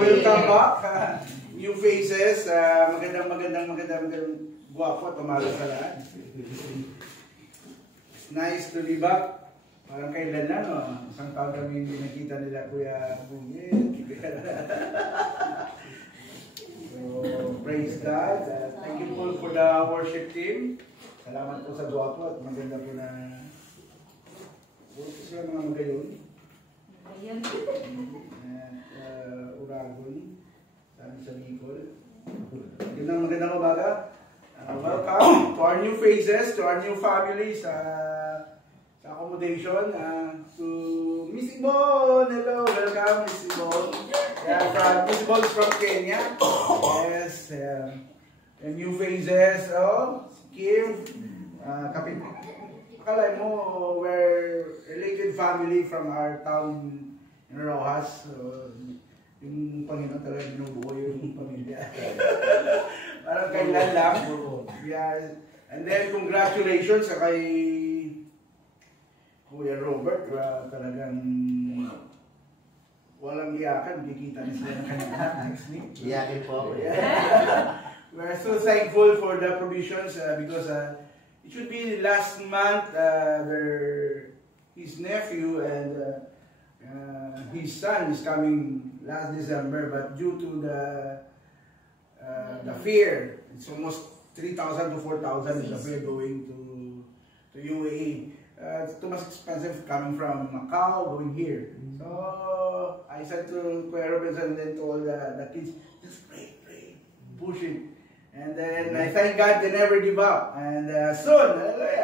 welcome back. New faces. Magandang guwapo at umaga sa lahat. It's nice to be back. Parang kailan na, no? Isang taon kami hindi nakita nila Kuya Bungin. So, praise God. Thank you po for the worship team. Salamat po sa guwapo at maganda po na sila mga magayon. Uragon. Sabi sa Nicole. Magandang umaga. Welcome to our new faces, to our new families sa accommodation. To Miss Ibon. Hello, welcome Miss Ibon. Miss Ibon is from Kenya. Yes. And new faces. Oh, Kim. Akala mo, we're related family from our town in Rojas. So, yung Panginoon talaga binubuo yung pamilya. Parang kailan lang. Yeah. And then, congratulations sa kay Kuya Robert. Talagang walang iyakan. Kikita na sila ng kanina next week. Iyakin po. We're so thankful for the provisions because it should be last month his nephew and his son is coming last December, but due to the fare, it's almost 3,000 to 4,000 is the fare going to UAE. It's too much expensive coming from Macau going here. So I said to Kuya Robinson and then to all the kids, just pray, push it. And then I thank God they never give up. And soon,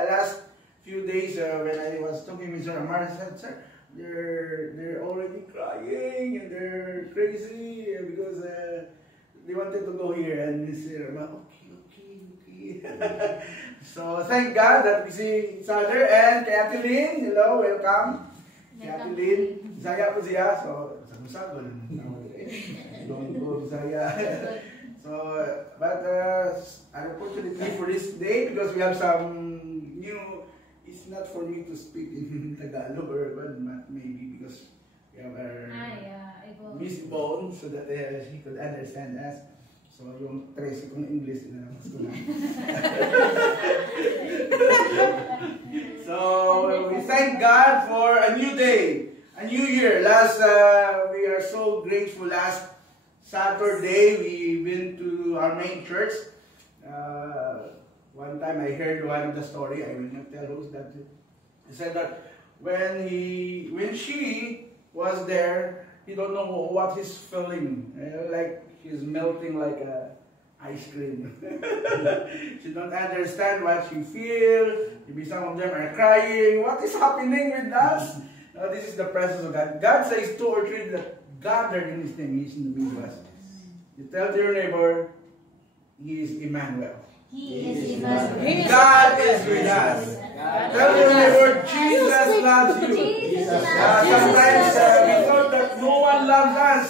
last few days when I was talking with Sir Amar, I said, sir, they're already crying and they're crazy because they wanted to go here. And Sir Amar, okay. So thank God that we see each other. And Kathleen, hello, welcome. Kathleen, Zaya po siya. So, sabi-sabi. Don't go Zaya. So, but unfortunately for this day, because we have some new, it's not for me to speak in Tagalog or maybe because we have our Miss Bone so that she could understand us. So, yung 13 kong English, inalamas ko na. So, we thank God for a new day, a new year. We are so grateful. Last Saturday, we went to our main church. One time I heard one of the story. I will not tell who's that. He said that when she was there, he don't know what he's feeling. Like he's melting like a ice cream. She don't understand what she feels. Maybe some of them are crying. What is happening with us? No, this is the presence of God. God says 2 or 3 that gathered in His name, He's in the midst of us. You tell your neighbor, He is Emmanuel. He is Emmanuel. God is with us. Tell your neighbor, Jesus loves you. Sometimes we thought that no one loves us.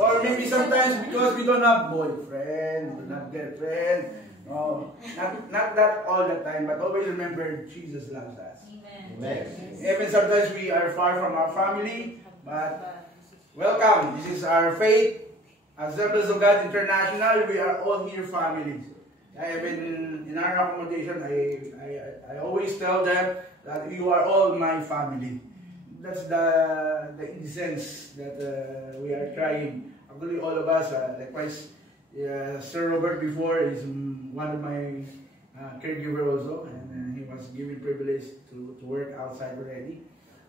Or maybe sometimes because we don't have boyfriend, we don't have girlfriend. No, not that all the time, but always remember Jesus loves us. Amen. Even sometimes we are far from our family, but welcome. This is our faith. Assemblies of God International, we are all here families. In our accommodation, I always tell them that you are all my family. That's the essence that we are trying. Actually, all of us, likewise, Sir Robert before is one of my caregiver also, and he was given privilege to work outside already.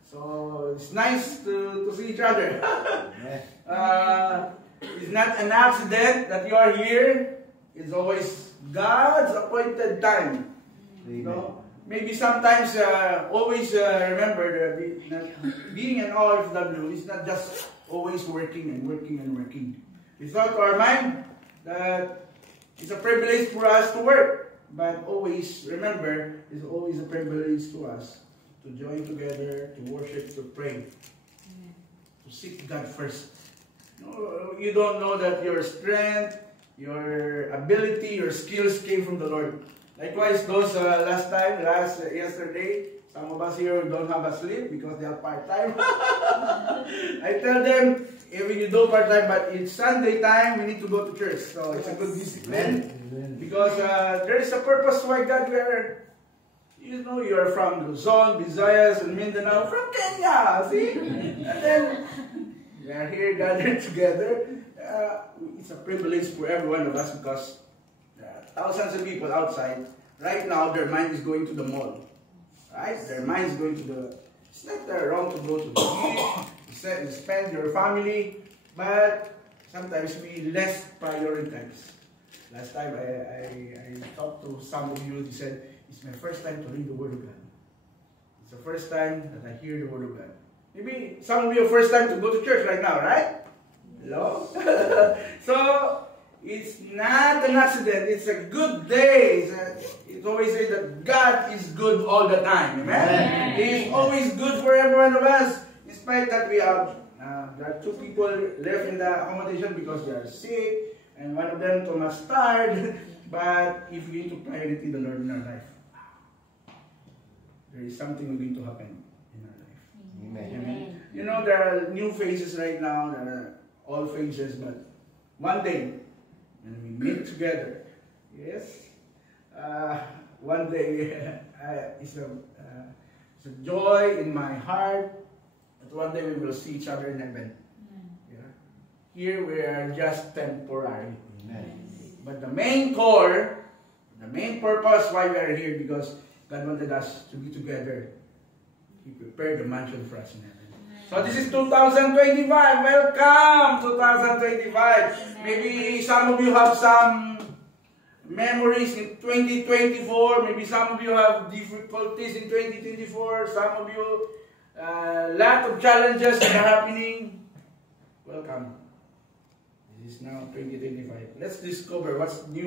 So it's nice to see each other. It's not an accident that you are here. It's always God's appointed time. You know? Maybe sometimes always remember that being an OFW is not just always working and working. It's not our mind that it's a privilege for us to work. But always remember, it's always a privilege to us to join together, to worship, to pray, to seek God first. No, you don't know that your strength, your ability, your skills came from the Lord. Likewise, those yesterday, some of us here don't have a sleep because they are part-time. I tell them, even you do part-time, but it's Sunday time, we need to go to church. So it's a good discipline. Because there is a purpose why God we are, you know, you are from Luzon, Visayas, and Mindanao, from Kenya, see? And then we are here gathered together. It's a privilege for every one of us because thousands of people outside, right now their mind is going to the mall. Right? Their mind is going to the, it's not wrong to go to the beach, spend your family, but sometimes we less prioritize. Last time I talked to some of you, they said, it's my first time to read the Word of God. It's the first time that I hear the Word of God. Maybe some of you first time to go to church right now, right? Hello? So, it's not an accident, it's a good day. It always says that God is good all the time. Amen? He's always good for every one of us. Despite that we have, there are 2 people left in the accommodation because they are sick. And one of them, Thomas, tired. But if we need to priority the Lord in our life, there is something going to happen in our life. Amen. Amen. You know, there are new phases right now. There are all phases. But one day, when we meet together, yes, one day it's a joy in my heart that one day we will see each other in heaven. Here we are just temporary. Amen. But the main core, the main purpose why we are here, because God wanted us to be together. He prepared the mansion for us in heaven. So this is 2025. Welcome, 2025. Maybe some of you have some memories in 2024. Maybe some of you have difficulties in 2024. Some of you, lot of challenges are happening. Welcome. It is now 2025. Let's discover what's new.